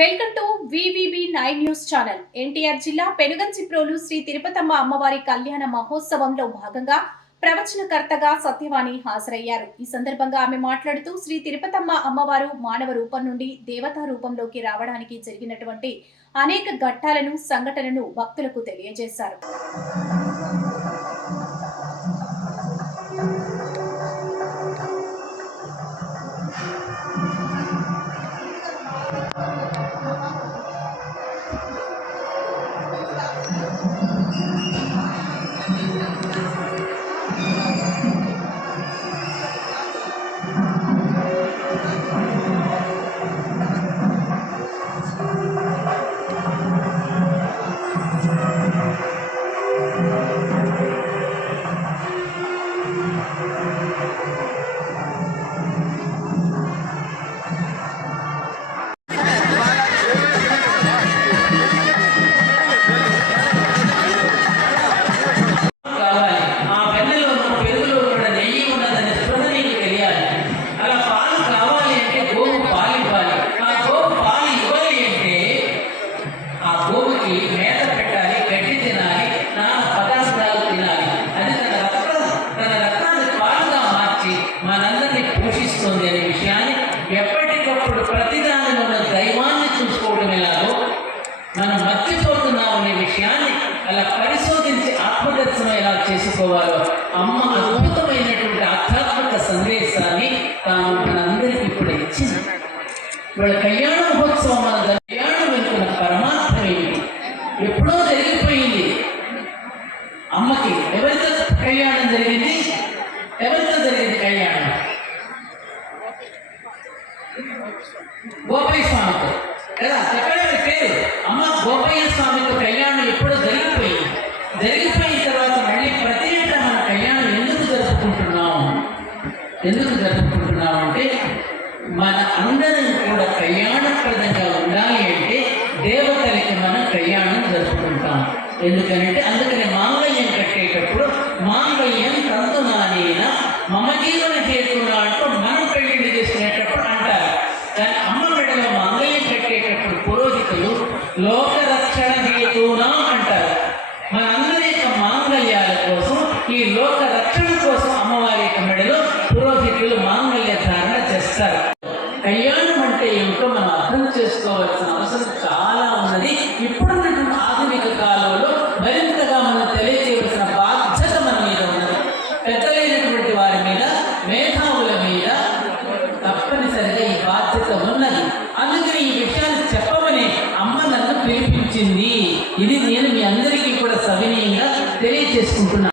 Welcome to VVB nine news channel. NTR జిల్లా పెనుగంచిప్రోలు శ్రీ తిరుపతమ్మ అమ్మవారి కళ్యాణ మహోత్సవంలో భాగంగా ప్రవచనకర్తగా సత్యవాణి హాజరయ్యారు. ఈ సందర్భంగా ఆమె మాట్లాడుతూ శ్రీ తిరుపతమ్మ అమ్మవారు మానవ రూపం నుండి దేవతా రూపంలోకి రావడానికి జరిగినటువంటి అనేక ఘట్టాలను సంఘటనను భక్తులకు తెలియజేశారు. పోషిస్తుంది అనే విషయాన్ని ఎప్పటికప్పుడు ప్రతిదాని మన దైవాన్ని చూసుకోవడం ఎలాగో మనం మర్చిపోతున్నాం అనే విషయాన్ని అలా పరిశోధించి ఆత్మదర్శనం ఎలా చేసుకోవాలో అమ్మ అద్భుతమైనటువంటి ఆధ్యాత్మిక సందేశాన్ని తాను మనందరికీ ఇప్పుడు ఇచ్చింది. ఇవాళ కళ్యాణ మహోత్సవం మన కళ్యాణం వెనుకున్న పరమార్థం ఏమిటి? ఎప్పుడో జరిగిపోయింది. అమ్మకి ఎవరితో కళ్యాణం జరిగింది? ఎవరితో జరిగింది కళ్యాణం? గోపయ్య స్వామితో కదా చెప్పాడు వాడి పేరు. అమ్మ గోపయ్య స్వామితో కళ్యాణం ఎప్పుడు జరిగిపోయింది. జరిగిపోయిన తర్వాత మళ్ళీ ప్రతి ఏటా మన కళ్యాణం ఎందుకు జరుపుకుంటున్నాం? ఎందుకు జరుపుకుంటున్నాం అంటే మన అందరం కూడా కళ్యాణప్రదంగా ఉండాలి అంటే దేవతలకి మనం కళ్యాణం జరుపుకుంటాం. ఎందుకనంటే అందుకని మాంగళ్యం కట్టేటప్పుడు మాంగళ్యం తంతునానేన మమ జీవన చేస్తున్నాడు పిలిపించింది ఇది నేను మీ అందరికీ కూడా సవినయంగా తెలియచేసుకుంటున్నాను.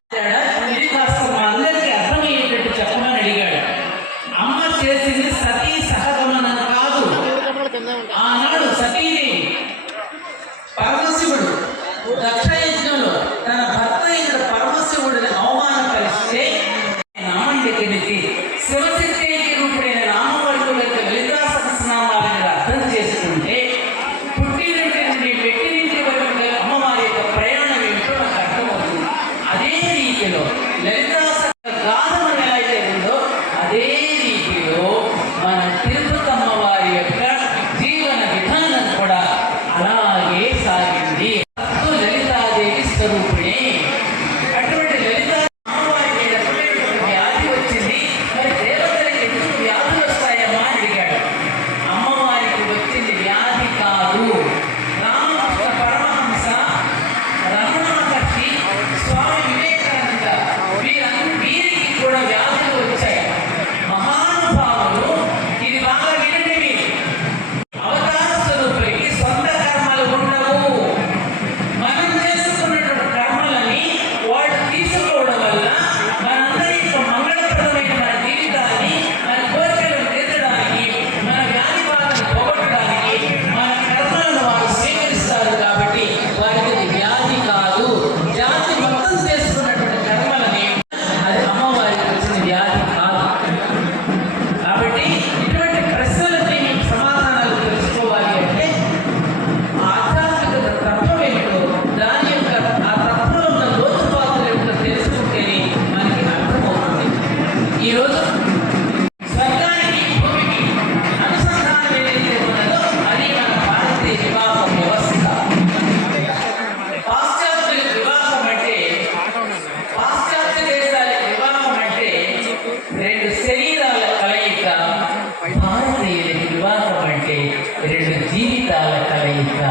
రెండు జీవితాల కలయిక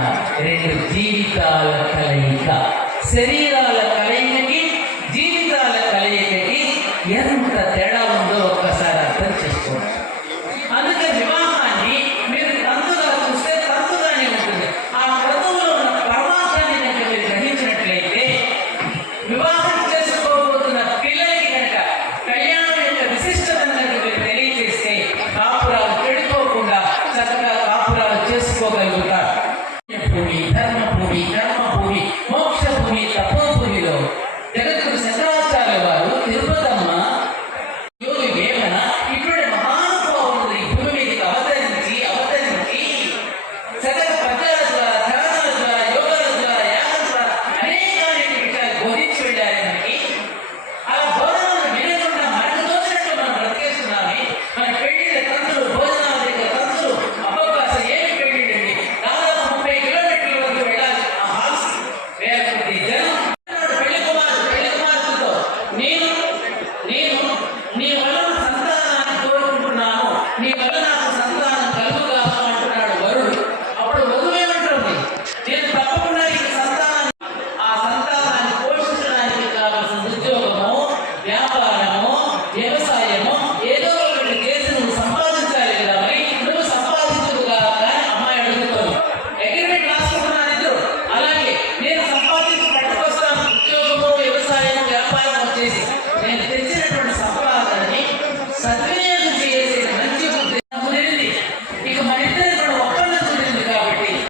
రెండు జీవితాల కలయిక. శరీరాల కలయికకి జీవితాల కలయికకి ఎంత తేడా ఉందో ఒక్కసారి అర్థం చేసుకో